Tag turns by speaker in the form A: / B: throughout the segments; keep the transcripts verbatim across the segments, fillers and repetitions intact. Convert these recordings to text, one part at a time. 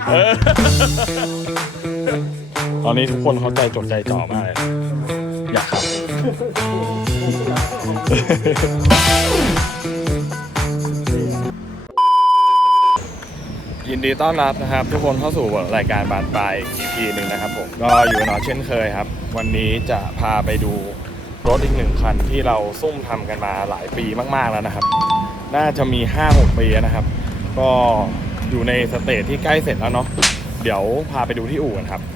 A: ตอนนี้ทุกคนเขาใจจดใจจ่อมากเลยอยากขับยินดีต้อนรับนะครับทุกคนเข้าสู่รายการบานปลายอีกทีหนึ่งนะครับผมก็อยู่กับน้องเช่นเคยครับวันนี้จะพาไปดูรถอีกหนึ่งคันที่เราซุ่มทำกันมาหลายปีมากๆแล้วนะครับน่าจะมี ห้าหก ปีนะครับก็อยู่ในสเตจที่ใกล้เสร็จแล้วเนาะเดี๋ยวพาไปดูที่อู่กันครับ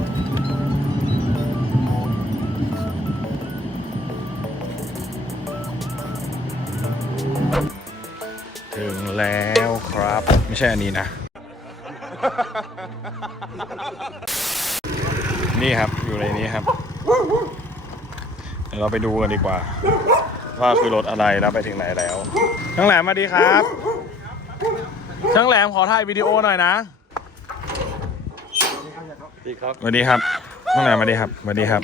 A: ถึงแล้วครับไม่ใช่อันนี้นะนี่ครับอยู่ในนี้ครับเดี๋ยวเราไปดูกันดีกว่าว่าคือรถอะไรแล้วไปถึงไหนแล้วช่างแหลมมาดีครับช่างแหลมขอถ่ายวิดีโอหน่อยนะสวัสดีครับสวัสดีครับช่างแหลมมาดีครับสวัสดีครับ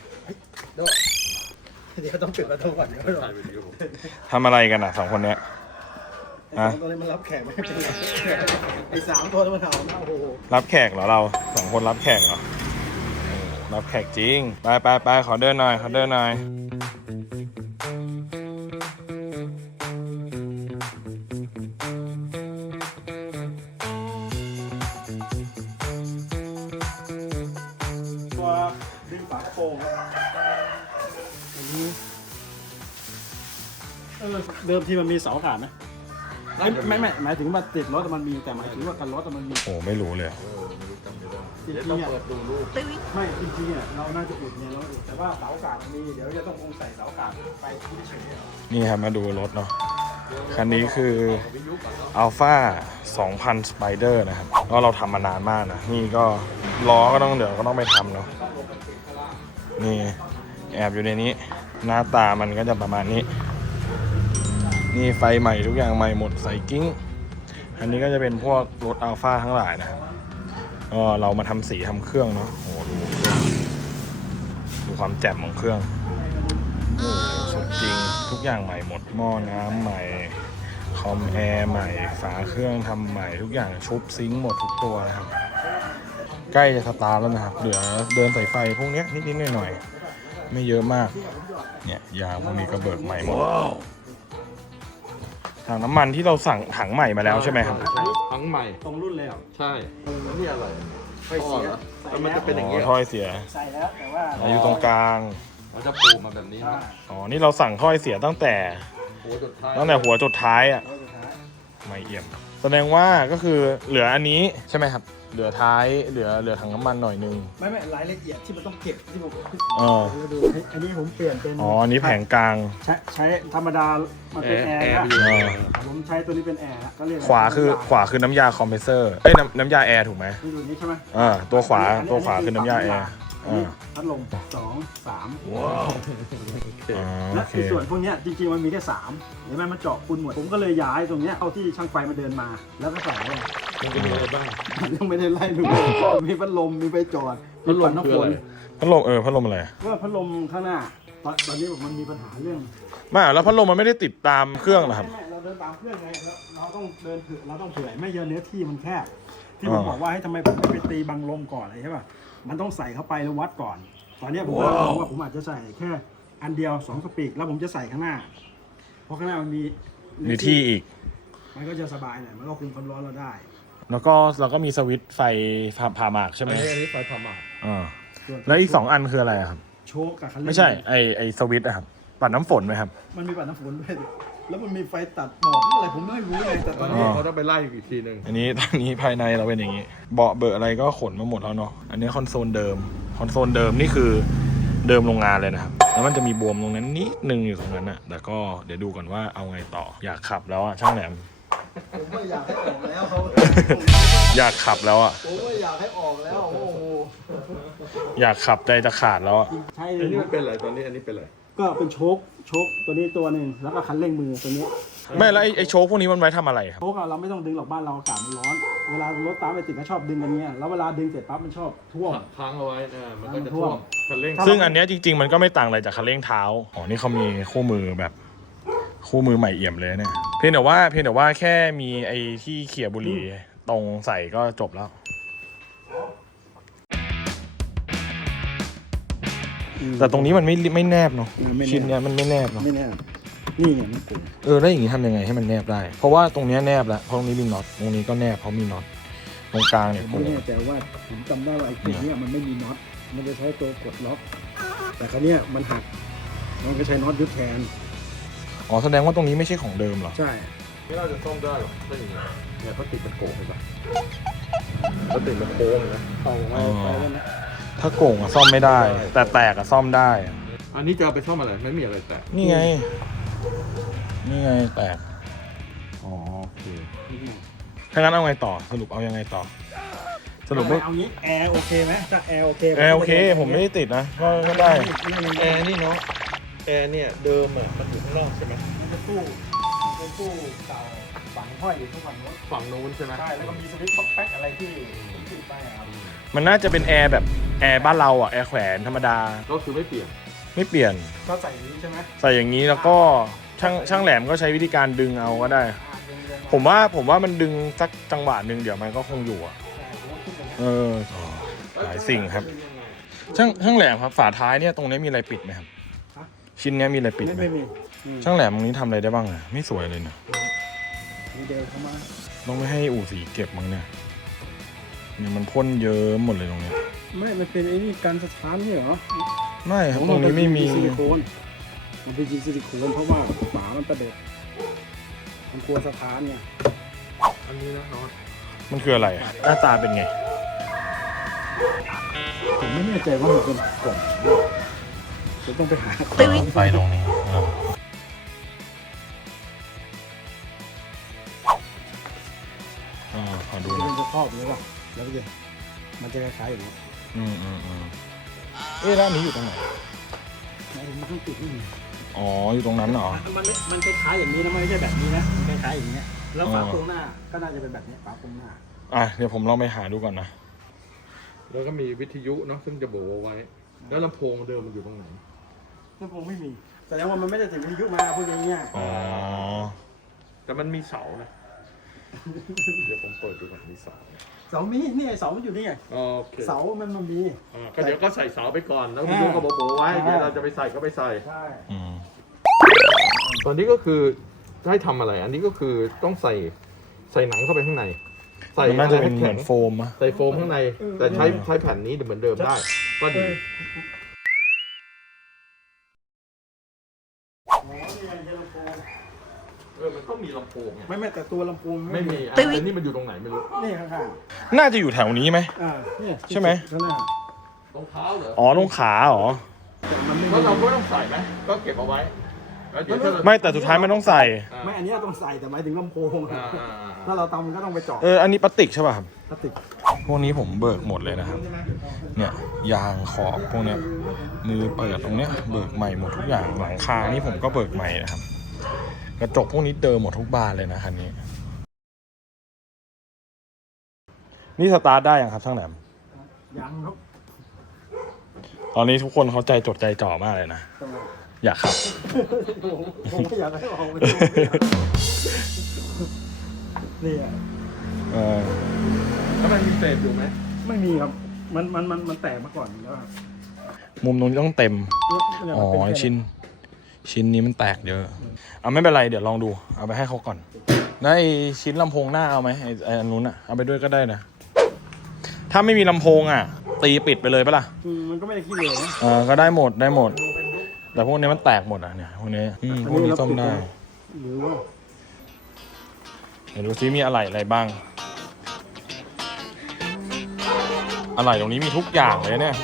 B: เดี๋ยวต้องปิดประตูก่อนเดี๋ยวถ่ายวิดีโอ
A: ทำอะไรกันอ่ะสองคนเนี้ย
B: ไอ้สองตัวนี้มันรับแขกไม่เป็นไรไอ้สามตัวนี้มันเอาโอ้โห
A: รับแขกเหรอเราสองคนรับแขกเหรอรับแขกจริงไปไปไปขอเดินหน่อยขอเดินหน่อย
B: ตัวดึงฝากระโปรงอันนี้เออเดิมทีมันมีเสาอากาศไหมไม่ไม่ไม่หมายถึงว่าติดรถมันมีแต่หมายถึงว่ากันรถมันมี
A: โอ้ไม่รู้เลย
B: จริงๆเนี่ยไม่จริงๆอ่ะเราน่าจะอุดเนี่ยเราอุดแต่ว่าเสาอากาศมันมีเดี๋ยวจะต้องคงใส่เสาอากาศไปที่เฉยๆ
A: นี่ครับมาดูรถเนาะคันนี้คือ Alpha สองพัน Spider นะครับก็เราทำมานานมากนะนี่ก็ล้อก็ต้องเดี๋ยวก็ต้องไปทำเนาะนี่แอบอยู่ในนี้หน้าตามันก็จะประมาณนี้นี่ไฟใหม่ทุกอย่างใหม่หมดใส่กิ้งอันนี้ก็จะเป็นพวกรถ Alpha ทั้งหลายนะครับก็เรามาทำสีทำเครื่องเนาะโอ้ดูเครื่องดูความแจ่มของเครื่องโอ้สุดจริงทุกอย่างใหม่หมดหม้อน้ำใหม่คอมแอร์ใหม่ฝาเครื่องทำใหม่ทุกอย่างชุบซิงค์หมดทุกตัวนะครับใกล้จะสตาร์ทแล้วนะครับเหลือเดินสายไฟพวกนี้นิดๆหน่อยๆไม่เยอะมากเนี่ยยางพวกนี้ก็เบิกใหม่หมดถังน้ำมันที่เราสั่งถังใหม่มาแล้วใช่ไหมครับ
C: ถังใหม่
B: ตรงรุ่นเลยเหรอ
C: ใช่แล้วนี่อะไร
B: ท่อเสีย
C: แล้วมันจะเป็นอย่างเงี้ย
A: ท่อเสีย
B: ใส่แล้วแต่ว่า
A: อยู่ตรงกลาง
C: เราจะปูมาแบบนี้นะ
A: อ๋อนี่เราสั่งท่อเสียตั้งแต่
C: หัวจดท้าย
A: ตั้งแต่หัวจดท้ายอ่ะไม่เอี่ยมแสดงว่าก็คือเหลืออันนี้ใช่ไหมครับเหลือท้ายเหลือเหลือถังน้ำมันหน่อยนึง
B: ไม่ไม่รายละเอียดที่มันต้องเก็บที่ผม
A: อ๋อ
B: ดูอันนี้ผมเปลี่ยนเป็น
A: อ๋ออันนี้แผงกลาง
B: ใช้ใช้ธรรมดามันเป็นแอร์นะผมใช้ตัวนี้เป็นแอร์ก็เรียก
A: ขวาคือขวาคือน้ำยาคอมเพรสเซอร์เอ้ยน้ำน้ำยาแอร์ถูกไหม
B: นี่ดูนี้ใช่ไหม
A: อ่าตัวขวาตัวขวาคือน้ำยาแอร์
B: พัดลมสองสาม
A: ว้าว
B: และในส่วนพวกนี้จริงๆมันมีแค่สามเห็นไหมมันเจาะปูนหมดผมก็เลยย้ายตรงนี้เอาที่ช่างไฟมาเดินมาแล้วก็ใส่เลย
C: มันเป็นอะไรบ้าง
B: ยังไม่ได้ไล่ดูมีพัดลมมีไฟจอด
C: พัดลมคืออะไร
A: พัดลมเออพัดลมอะไร
B: ว่าพัดลมข้างหน้าตอนนี้มันมีปัญหาเรื่อง
A: ไม่แล้วพัดลมมันไม่ได้ติดตามเครื่องหรอครับ
B: ไม่เราเดินตามเครื่องไงเราต้องเดินเผื่อเราต้องเผื่อไม่เยอะเนื้อที่มันแคบที่ผมบอกว่าให้ทำไมผมไม่ไปตีบังลมก่อนอะไรใช่ป่ะมันต้องใส่เข้าไปแล้ววัดก่อนตอนนี้ผมบอกว่าผมอาจจะใส่แค่อันเดียวสองสปีกแล้วผมจะใส่ข้างหน้าเพราะข้างหน้ามันมี
A: มีที่อีก
B: มันก็จะสบายหน่อยมันก็คุมความร้อนเราได้
A: แล้วก็เราก็มีสวิตช์ไฟผ่าหมากใช่ไหม
C: อันนี้ไฟผ่าหมาก
A: อ่าแล้วอีกสองอันคืออะไรครับ
B: โชคกับคันเร่ง
A: ไม่ใช่ไอไอสวิตช์อะครับปัดน้ำฝนไหมครับ
B: มันมีปัดน้ำฝนด้วยแล้วมันมีไฟตัดหมอกอะไรผมไม่รู้เลยแต่ตอนนี้
C: เขาต้องไปไล่อีกทีหนึ่ง
A: อันนี้ตอนนี้ภายในเราเป็นอย่างนี้เบาะเบอร์อะไรก็ขนมาหมดแล้วเนาะอันนี้คอนโซลเดิมคอนโซลเดิมนี่คือเดิมโรงงานเลยนะครับแล้วมันจะมีบวมตรงนั้นนิดนึงอยู่ตรงนั้นอะแต่ก็เดี๋ยวดูก่อนว่าเอาไงต่ออยากขับแล้วอะช่างแหลม
B: ผมไม่อยากให้ออกแล้วเขา
A: อยากขับแล้วอะ
B: ผมไม่อยากให้ออกแล้วโอ้โห
A: อยากขับใจจะขาดแล้วอะ
B: ใช่
C: อันนี้มันเป็นอะไรตอนนี้อันนี้เป็นอะไร
B: ก็เป็นโชคโชคตัวนี้ตัวหนึ่งแล้วก็คันเร่งมือตัวนี้
A: ไม่แล้วไอ้โชคพวกนี้มันไว้ทำอะไรครับ
B: โชคเราไม่ต้องดึงหรอกบ้านเราอากาศมันร้อนเวลารถตามไปติดก็ชอบดึงกันเงี้ยแล้วเวลาดึงเสร็จปั๊บมันชอบท่วม
C: ค้างเอาไว้อ่ามันก็จะท่วมคันเร่ง
A: ซึ่งอันนี้จริงๆมันก็ไม่ต่างอะไรจากคันเร่งเท้าอ๋อนี่เขามีคู่มือแบบคู่มือใหม่เอี่ยมเลยเนี่ยเพียงแต่ว่าเพียงแต่ว่าแค่มีไอ้ที่เขี่ยบุหรี่ตรงใส่ก็จบแล้ว
B: อืม
A: แต่ตรงนี้มันไม่ไม่แนบเนาะ
B: มันไม่แนบ
A: ชิ้นเนี้ยมันไม่แนบเนาะ
B: ไม่แน่นี่ไงมันโกง
A: เออแล้วอย่างนี้ทำยังไงให้มันแนบได้ เพราะว่าตรงเนี้ยแนบแล้วเพราะตรงนี้มีน็อตตรงนี้ก็แนบเพราะมีน็อตตรงกลางเนี่ย
B: ผม
A: โก
B: ไม่
A: ง
B: แน่ใจว่าผมจำได้ว่าไอ้ตัวเนี้ยมันไม่มีน็อตมันจะใช้ตัวกดล็อก แต่ครั้งนี้ยมันหักมันก็ใช้น็อตยึดแทน
A: อ๋อแสดงว่าตรงนี้ไม่ใช่ของเดิมเหรอ
B: ใช่
C: ไม่น่าจะซ่อมได้หรอกถ้าอย่างนี้เนี่ยเขาติดเป็นโกงเลยป่ะเขาติดเป็นโค้งเลยนะ
B: เอาไว้ไปแล้วนะ
A: ถ้าโก่งอะซ่อมไม่ได้ แต่แตกอะซ่อมได้อะ
C: อันนี้จะเอาไปซ่อมอะไรไม่มีอะไรแตก
A: นี่ไง นี่ไงแตก
C: อ๋อโอเค
A: ถ้างั้นเอาไงต่อสรุปเอายังไงต่อ สรุปว่า
B: เอางี้แอร์โอเคไหมถ้าแอร์โอเค
A: แอร์โอเค ผมไม่ได้ติดนะก็ก็ได้
C: แอร์นี่เนาะแอร์เนี่ยเดิมอ่ะมันอยู่ข้างนอกใช่ไหม
B: มันจะตู้เป็นตู้เก่าฝังห้อยอยู่ทุกวันนู้น
C: ฝั่งนู้นใช่ไหม
B: ใช่แล้วก็มีสวิตช์ป๊อกแป๊กอะไรที่ผมติดไปอะครับ
A: มันน่าจะเป็นแอร์แบบแอร์บ้านเราอะแอร์แขวนธรรมดา
C: ก็คือไม่เปลี่ยน
A: ไม่เปลี่ยน
B: ก็ใส่อย่างนี้ใช่ไหม
A: ใส่อย่างนี้แล้วก็ช่างช่างแหลมก็ใช้วิธีการดึงเอาก็ได้
B: อ่าดึงลง
A: ผมว่าผมว่ามันดึงสักจังหวะหนึ่งเดี๋ยวมันก็คงอยู่อะ
B: ใช่ผมว่าคิดอย่างนั้น
A: เออหลายสิ่งครับ ช่างช่างแหลมครับฝาท้ายเนี่ยตรงนี้มีอะไรปิดไหมครับ ชิ้นเนี้ยมีอะไรปิด
B: ไม่
A: ไหม
B: ไม่มีอืม
A: ช่างแหลมตรงนี้ทำอะไรได้บ้างอะไม่สวยเลยนะ
B: มีเดินเข้ามา
A: ต้องไม่ให้อู่สีเก็บมั้งเนี่ยเนี่ยมันพ่นเยิ้มหมดเลยตรงเนี้ย
B: ไม่มันเป็นไอ้นี่การสถานนี่เหรอ
A: ไม่ครับตรงนี้ไม่มี
B: ซิลิโคนมันเป็นซิลิโคนเพราะว่าฝามันประเด็ดมันกลัวสถานไง
C: อันนี้นะเนาะ
A: มันคืออะไรอะหน้าตาเป็นไง
B: ผมไม่แน่ใจว่ามันเป็นกล่องผมต้องไปหา
A: ไฟตรงนี้อ่าขอดูหน่อย
B: มันจะครอบเลยป่ะแล้วก็จะมันจะคล้ายๆอย่างนี้
A: อืมอืมอืมเอ๊ะร้านนี้อยู่ตรงไหน
B: มันต้องติดนี่
A: อ๋ออยู่ตรงนั้นเหรอ
B: มันไม่มันคล้ายๆอย่างนี้นะไม่ใช่แบบนี้นะมันคล้ายๆอย่างนี้แล้วฝา
A: อ๋อ
B: โครงหน้าก็น่าจะเป็นแบบนี้ฝาโครงหน้า
A: อ่ะเดี๋ยวผมลองไปหาดูก่อนนะ
C: แล้วก็มีวิทยุเนาะซึ่งจะโบเอาไว้ แล้วลำโพงเดิมมันอยู่ตรงไหน
B: ลำโพงไม่มีแสดงว่ามันไม่ได้ถึงวิทยุมาพวกอย่างเงี้ย
A: อ๋อ
C: แต่มันมีเสานะ เดี๋ยวผมเปิดดูก่อนมีเสา
B: เสามีนี่ไงเสามันอยู่นี่ไง
C: โอเค
B: เสามันมันมี
C: อ่าก็เดี๋ยวก็ใส่เสาไปก่อนแล้ววิทยุก็โบโบไว้
B: อ่า
C: เดี๋ยวเราจะไปใส่ก็ไปใส่
B: ใช่
A: อืม
C: ตอนนี้ก็คือให้ทำอะไร อันนี้ก็คือต้องใส่ใส่หนังเข้าไปข้างใน ใส่
A: มันน่าจะเป็น
C: อะไร
A: เห
C: ให้
A: มื
C: แข็
A: อน
C: ง
A: โฟมอะ
C: ใส่โฟมข้างใน แต่ใช้ใช้แผ่นนี้เหมือนเดิมได้ ก็ดี
B: อ๋อนี่ไงลำโพง
C: เออ มันต้องมีลำโพงไง
B: ไม่ไม่แต่ตัวลำโพง
C: ไม่มีอันนี้มันอยู่ตรงไหนไม่รู้
B: นี่ข้าง
A: น่าจะอยู่แถวนี้ไหม
B: ๆอ่าเนี่ย
A: ใช่ไหม
B: ข้างหน้าร
C: องเท้าเหรอ
A: อ๋อตรงขาเหรอ
B: แต่มันไม่
C: แล้ว
B: มี
C: เราก็ต้องใส่ไหมก็เก็บเอาไว้แล้วเดี๋ยวถ้าเรา
A: ไม่แต่สุดท้ายมันต้องใส่
C: อ่า
B: ไม่อันนี้ต้องใส่แต่หมายถึงลำโพง
C: อ่าอ่าอ่า
B: ถ้าเราตำมันก็ต้องไปเจาะ
A: เอออันนี้พลาสติกใช่ป่ะครับ
B: พลาสติก
A: พวกนี้ผมเบิกหมดเลยนะครับ เนี่ยยางขอบพวกเนี้ยมือเปิดตรงเนี้ยเบิกใหม่หมดทุกอย่างหลังคานี่ผมก็เบิกใหม่นะครับ กระจกพวกนี้เดิมหมดทุกบานเลยนะคันนี้ นี่สตาร์ทได้ยังครับช่างแหลม
B: ยังครับ
A: ตอนนี้ทุกคนเขาใจจดใจจ่อมากเลยนะ
B: ทำไม
A: อยากขับ
B: ผมผมไม่อยากให้ออกไปนี่อ่ะ
A: เออ
C: แล้วมันมีเศษอยู่ไหม
B: ไม่มีครับ มันมันมันมันแตกมาก่อนอยู่แล้วครับ
A: มุมตรงนี้ต้องเต็ม
B: เนี่ย
A: อ๋อ
B: มันเป็นแค่
A: ชิ้น ชิ้นนี้มันแตกเยอะเอาไม่เป็นไรเดี๋ยวลองดู เอาไปให้เขาก่อนแล้วไอ้ชิ้นลำโพงหน้าเอาไหมไอ้ไอ้อันนู้นอ่ะเอาไปด้วยก็ได้นะ ถ้าไม่มีลำโพงอ่ะ ตีปิดไปเลยปะล่ะ
B: อืมมันก็ไม่ได้ขี้เหร่นะ
A: เออก็ได้หมดได้หมด แต่พวกนี้มันแตกหมดอ่ะเนี่ยพวกนี้อืมพวกนี้ซ่อมได้
B: หรือว่า
A: เดี๋ยวดูซิมีอะไรอะไรบ้าง อะไรตรงนี้มีทุกอย่างเลยเนี่ย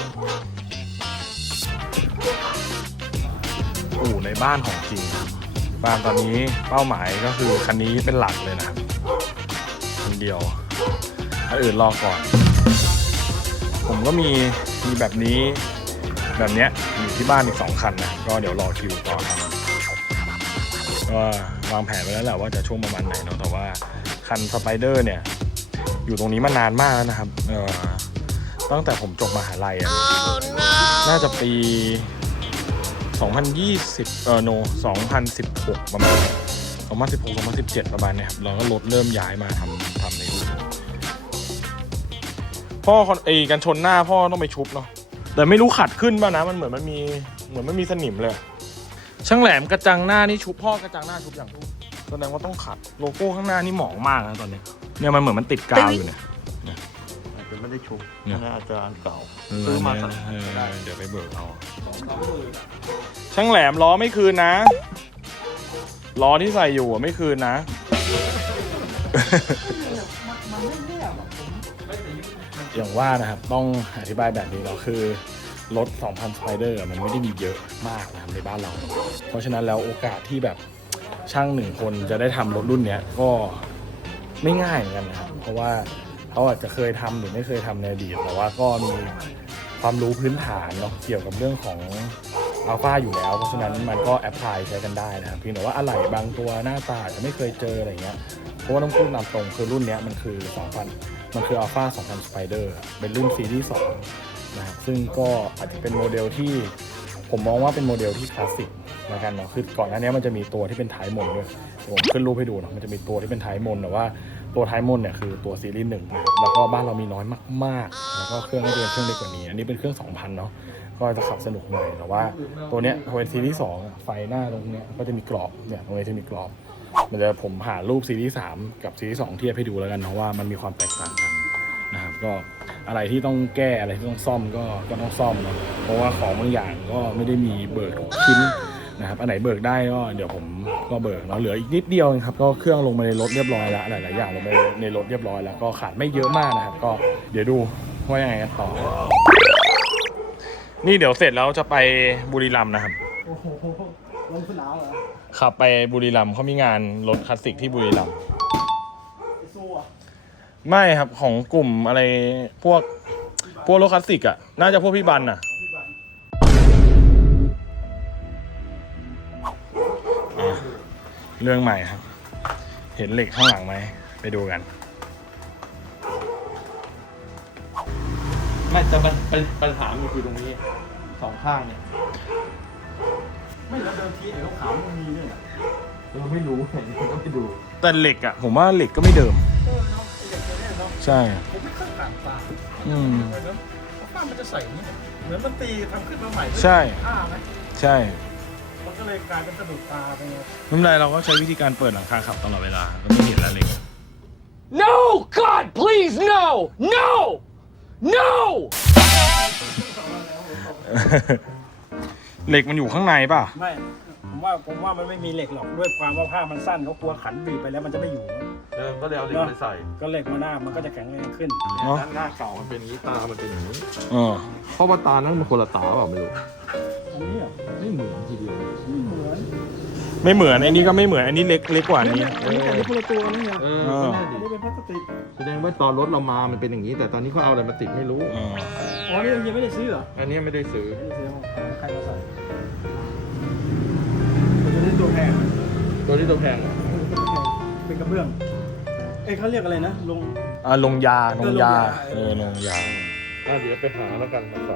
A: อู่ในบ้านของจริงบ้านตอนนี้เป้าหมายก็คือคันนี้เป็นหลักเลยนะครับคันเดียวอันอื่นรอก่อน ผมก็มีมีแบบนี้แบบเนี้ยอยู่ที่บ้านอีกสองคันนะก็เดี๋ยวรอคิวต่อทำก็วางแผนไว้แล้วแหละว่าจะช่วงประมาณไหนเนาะแต่ว่าคันสไปเดอร์เนี่ยอยู่ตรงนี้มานานมากแล้วนะครับเออตั้งแต่ผมจบมหาลัยอ่ะ oh, no. น่าจะปีสองพันยี่สิบเออโนสองพันสิบหกประมาณสองพันสิบหก สองพันสิบเจ็ดประมาณเนี้ยครับเราก็รถเริ่มย้ายมาทำทำในอู่พ่อไอ้กันชนหน้าพ่อต้องไปชุบเนาะแต่ไม่รู้ขัดขึ้นป่ะนะมันเหมือนมันมีเหมือนมันมีสนิมเลยช่างแหลมกระจังหน้านี่ชุบพ่อกระจังหน้าชุบอย่างแสดงว่าต้องขัดโลโก้ข้างหน้านี่หมองมากนะตอนนี้เนี่ยมันเหมือนมันติดกาวอยู่เนี่ย
C: อาจจะไม่ได้ชุบ
A: เนี่ย
C: น่าจะอันเก่า
A: เออ
C: ซื้อมา
A: เนี่ย
C: สัก
A: เออเดี๋ยวไปเบิกเอาช่างแหลมล้อไม่คืนนะล้อที่ใส่อยู่อะไม่คืนนะ อย่างว่านะครับต้องอธิบายแบบนี้เราคือรถ สองพัน Spider อะมันไม่ได้มีเยอะมากนะครับในบ้านเรา เพราะฉะนั้นแล้วโอกาสที่แบบช่างหนึ่งคนจะได้ทำรถรุ่นเนี้ยก็ไม่ง่ายเหมือนกันนะครับเพราะว่าเขาอาจจะเคยทำหรือไม่เคยทำในอดีตแต่ว่าก็มีความรู้พื้นฐานเนาะเกี่ยวกับเรื่องของอัลฟาอยู่แล้วเพราะฉะนั้นมันก็แอพพลายใช้กันได้นะครับเพียงแต่ว่าอะไหล่บางตัวหน้าตาอาจจะไม่เคยเจออะไรเงี้ยเพราะว่าต้องพูดตามตรงคือรุ่นเนี้ยมันคือ สองพัน มันคือ Alpha สองพัน Spider เป็นรุ่นซีรีส์สองนะครับซึ่งก็อาจจะเป็นโมเดลที่ผมมองว่าเป็นโมเดลที่คลาสสิกนะกันเนาะคือก่อนหน้านี้มันจะมีตัวที่เป็นท้ายมนด้วยผมขึ้นรูปให้ดูเนาะมันจะมีตัวที่เป็นท้ายมนแต่ว่าตัวท้ายมนเนี่ยคือตัวซีรีส์หนึ่งนะครับแล้วก็บ้านเรามีน้อยมากๆแล้วก็เครื่องก็จะเป็นเครื่องเล็กกว่านี้อันนี้เป็นเครื่อง สองพัน เนาะก็จะขับสนุกหน่อยแต่ว่าตัวเนี้ยพอเป็นซีรีส์สองไฟหน้าตรงเนี้ยก็จะมีกรอบเนี่ยตรงนี้จะมีกรอบมันจะผมหารูปซีรีส์สามกับซีรีส์สองเทียบให้ดูแล้วกันเพราะว่ามันมีความแตกต่างกันนะครับก็อะไรที่ต้องแก้อะไรที่ต้องซ่อมก็ก็ต้องซ่อมนะเพราะว่าของบางอย่างก็ไม่ได้มีเบิกทุกชิ้นนะครับอันไหนเบิกได้ก็เดี๋ยวผมก็เบิกเนาะเหลืออีกนิดเดียวครับก็เครื่องลงมาในรถเรียบร้อยแล้วหลายๆอย่างลงไปในรถเรียบร้อยแล้วก็ขาดไม่เยอะมากนะครับก็เดี๋ยวดูว่ายังไงกันต่อนี่เดี๋ยวเสร็จแล้วจะไปบุรีรัมย์นะครับ
B: โอ้โหลงสนามเหรอ
A: ขับไปบุรีรัมย์เขามีงานรถคลาสสิกที่บุรีรัมย์
B: ไอโซ่อะ
A: ไม่ครับของกลุ่มอะไรพวกพวกรถคลาสสิกอ่ะน่าจะพวกพี่บันอ่ะ
B: พี่บัน
A: อ่ะเรื่องใหม่ครับเห็นเหล็กข้างหลังไหมไปดูกัน
C: ไม่แต่มันเป็นปัญหามันคือตรงนี้สองข้างเนี่ย
B: ไม่แล้วเดิมทีไอ้ขาวๆมันมีด้วยเหรอ
C: เราไม่รู้เห็นก็ไปดู
A: แต่เหล็กอ่ะผมว่าเหล็กก็ไม่เดิม
B: เออเนาะไอ้เด็กตัวเนี้ยเนาะ
A: ใช่
B: ผมไม่ค่อยผ่านตา
A: อืม
B: เหมือนป้ามันจะใส่นี่เหมือนมันตีทำขึ้นมาใหม่
A: ใช่
B: ผ้าไหม
A: ใช่
B: มันก็เลยกลายเป็นสะดุดตาไปไง
A: ไม่เป็นไรเราก็ใช้วิธีการเปิดหลังคาขับตลอดเวลาก็ไม่เห็นแล้วเหล็ก
D: No! God, please, no! No! No!
A: เหล็กมันอยู่ข้างในป่ะ
B: ไม่ผมว่าผมว่ามันไม่มีเหล็กหรอกด้วยความว่าผ้ามันสั้นเขากลัวขันบีบไปแล้วมันจะไม่อยู่
C: เออก็เลยเอาเหล็กไปใส่
B: ก็เหล็กมาหน้ามันก็จะแข็งแรงขึ้น
A: อ๋อ
C: ด้านหน้าเก่ามันเป็นอย่างนี้ตามันเป็นอย่างนี้
A: เออ
C: เพราะว่าตานั้นมันคนละตาเปล่าไม่รู้
B: อันนี้อ่ะ
C: ไม่เหมือนทีเดียว
B: ไม่เหมือน
A: ไม่เหมือนอันนี้ก็ไม่เหมือนอันนี้เล็กเล็กกว่าอันนี้
B: อันนี้อันนี้คนละตัวนี่ไง
C: เออ
A: เออ
C: ก็น่า
B: อัน
C: ดิ
B: นี้เป็นพลาสติก
C: แสดงว่าตอนรถเรามามันเป็นอย่างนี้ แต่ตอนนี้เขาเอาอะไรมาติดไม่รู้
A: เออ
B: อ๋อนี่ยังไม่ได้ซื้อเหรอ
C: อันนี้ไม่ได้ซื้อ
B: ไม่ได้ซื้อของใครมาใส่ตัวนี้ตัวแพง
C: ตัวนี้ตัวแพงเหรอ
B: เป็นกระเบื้องเอ้ยเขาเรียกอะไรนะลง
A: อ่ะลงยาลงยา
B: เอ
A: เอ
B: อ
A: อ
B: ล
A: ล
B: ง
A: ง
B: ยา
A: ยา
C: อ่ะเดี๋ยวไปหาแล้วกันมาใส่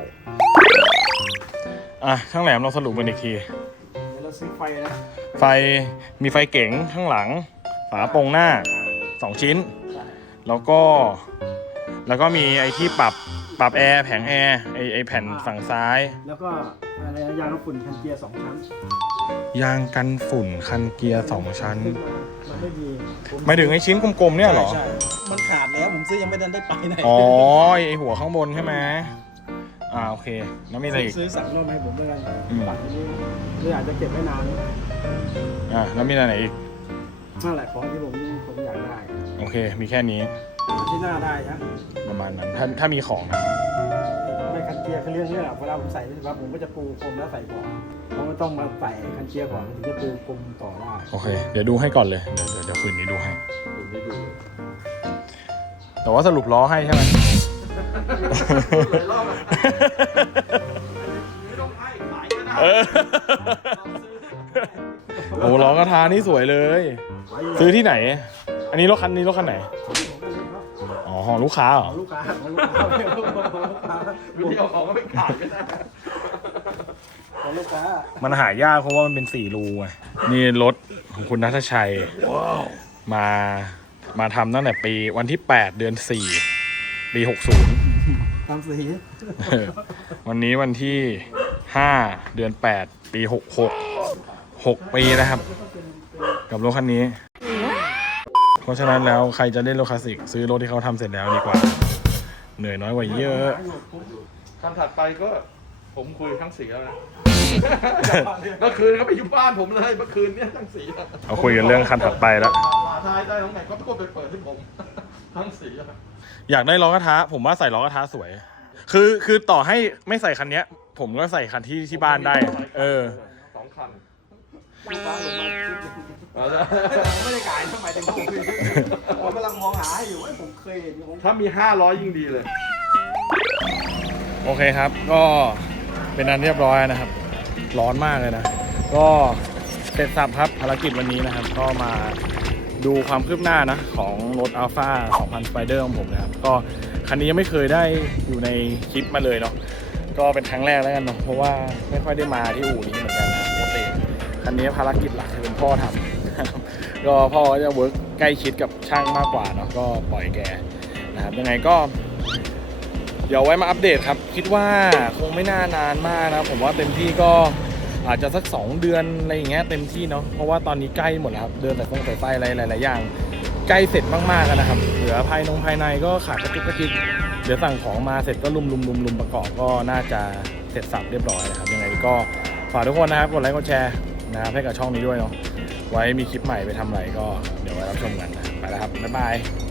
A: อ่ะข้างแหลมเราสรุปกันอีกที
B: เดี๋ยวเราซื้อไฟนะ
A: ไฟมีไฟเก๋งข้างหลัง ฝาโปร่งหน้าสองชิ้น แล้วก็ แล้วก็มีไอ้ที่ปรับปรับแอร์แผงแอร์ไอ้ไอ้แผ่นฝั่งซ้าย
B: แล้วก็อะไรนะยางรถฝุ่นคันเกียร์สองชั้น
A: ยางกันฝุ่นคันเกียร์สองชั้น
B: ซึ่งมันไม่มี
A: หมายถึงไอ้ชิ้นกลมๆเนี่ยเหรอ
B: ใช่ๆมันขาดแล้วผมซื้อยังไม่ทันได้ไปไหน
A: อ๋อไอ้หัวข้างบนใช่ไหมอ่าโอเคแล้วมีอะไรอีก
B: ซื้อสั่งนอกให้ผมด้วยกัน
A: อืม
B: ตัดอันนี้หรืออาจจะเก็บไว้นาน
A: อ่ะแล้วมีอะไรอีก
B: นั่นแหละของที่ผมผมอยากได้
A: โอเค มีแค่นี้
B: ที่หน้าได้นะ
A: ประมาณนั้นถ้าถ้ามีของนะ
B: ไม่คันเกียร์คือเรื่องเรื่องอะเวลาผมใส่นี่ว่าผมก็จะปูพรมแล้วใส่ก่อนเพราะว่าต้องมาใส่คันเกียร์ก่อนถึงจะปูพรมต่อได้
A: โอเค เดี๋ยวดูให้ก่อนเลย เดี๋ยวเดี๋ยวเดี๋ยวคืนนี้ดูให้
C: ผมไม่ดูเลย
A: แต่ว่าสรุปล้อให้ใช่ไหม
C: หลายรอบแล้วไม่ต้องให้ขายก็ได้
A: เออโอ้ล้อกระทานี่สวยเลย ซื้อที่ไหน อันนี้รถคันนี้รถคันไหน อ๋อของลูกค้าเหรอ
B: ของลูกค้าของลูกค้าของลูกค้า
C: วิธีเอาของก็ไม่ขายก็ได้
B: ของลูกค้า
A: มันหายากเพราะว่ามันเป็นสี่รูไงนี่รถของคุณนัทชัยมามาทำตั้งแต่ปีวันที่แปดเดือนสี่ปีหกสิบ
B: ตามสี
A: วันนี้วันที่ห้าเดือนแปดปีหกหก หกปีนะครับ กับรถคันนี้ เพราะฉะนั้นแล้วใครจะเล่นรถคลาสสิกซื้อรถที่เขาทำเสร็จแล้วดีกว่า เหนื่อยน้อยกว่าเยอะ
C: คันถัดไปก็ผมคุยทั้งสีแล้วนะ เมื่อคืนเขาไปอยู่บ้านผมเลยเมื่อคืนเนี้ยทั้งสีแล้ว
A: เอาคุยกันเรื่องคันถัดไปแล้ว
C: มาท้ายได้ตรงไหนก็ก็ไปเปิดให้ผม ทั้งสีแล้ว
A: อยากได้ล้อกระทะผมว่าใส่ล้อกระทะสวย คือคือต่อให้ไม่ใส่คันเนี้ย ผมก็ใส่คันที่ที่บ้านได้ เออ
C: สองคัน
B: ไม่ได้ขายทำไมถึงผมผมกำลังมองหาอยู่ว่าผมเคยเห็นของ
C: ถ้ามีห้าร้อยยิ่งดีเลย
A: โอเคครับ ก็เป็นอันเรียบร้อยนะครับ ร้อนมากเลยนะ ก็เสร็จสับครับภารกิจวันนี้นะครับ ก็มาดูความคืบหน้านะของรถ Alpha สองพัน Spider ของผมนะครับ ก็คันนี้ยังไม่เคยได้อยู่ในคลิปมาเลยเนาะ ก็เป็นครั้งแรกแล้วกันเนาะ เพราะว่าไม่ค่อยได้มาที่อู่นี้เหมือนกันนะปกติคันนี้ภารกิจหลักจะเป็นพ่อทำ ก็พ่อจะเวิร์กใกล้ชิดกับช่างมากกว่าเนาะ ก็ปล่อยแกนะครับ ยังไงก็ เดี๋ยวไว้มาอัปเดตครับ คิดว่าคงไม่น่านานมากนะผมว่าเต็มที่ก็อาจจะสักสองเดือนอะไรอย่างเงี้ยเต็มที่เนาะเพราะว่าตอนนี้ใกล้หมดแล้วครับเดินแต่คงแต่ไฟอะไรหลายๆอย่างใกล้เสร็จมากๆแล้วนะครับเหลือภายนงภายในก็ขาดกระจุกกระจิกเดี๋ยวสั่งของมาเสร็จก็ลุมลุมลุมลุมประกอบก็น่าจะเสร็จสับเรียบร้อยนะครับยังไงก็ฝากทุกคนนะครับกดไลค์กดแชร์นะครับให้กับช่องนี้ด้วยเนาะไว้มีคลิปใหม่ไปทำอะไรก็เดี๋ยวไว้รับชมกันนะไปแล้วครับบ๊ายบาย